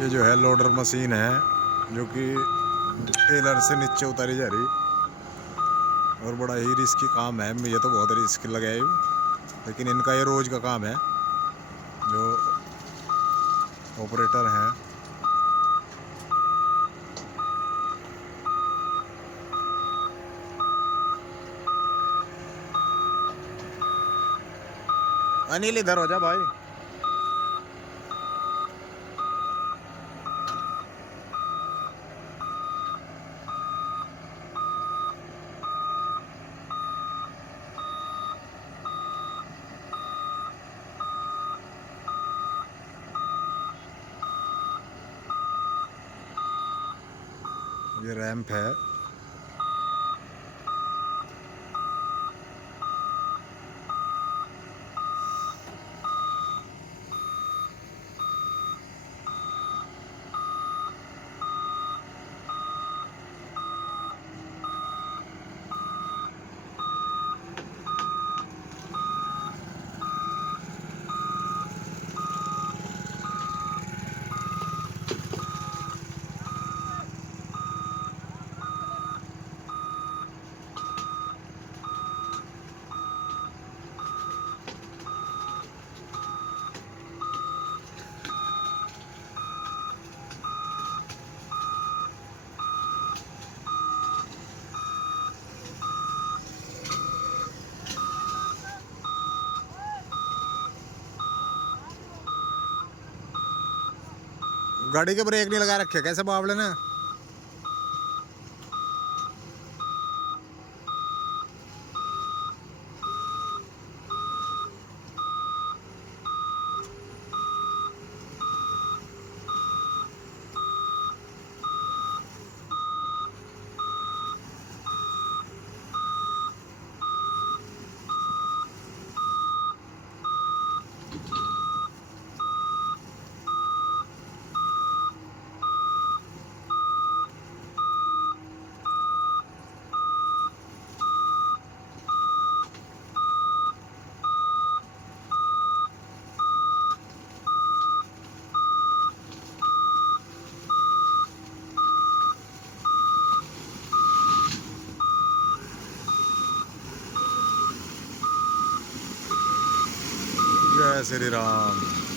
ये जो है लोडर मशीन है जो कि टेलर से नीचे उतारी जा रही और बड़ा ही रिस्की काम है। मुझे तो बहुत रिस्क लगा है, लेकिन इनका ये रोज का काम है जो ऑपरेटर हैं। अनिल इधर हो जा भाई। ये रैंप है। गाड़ी के ब्रेक नहीं लगा रखे कैसे बावले ने। जय श्री राम।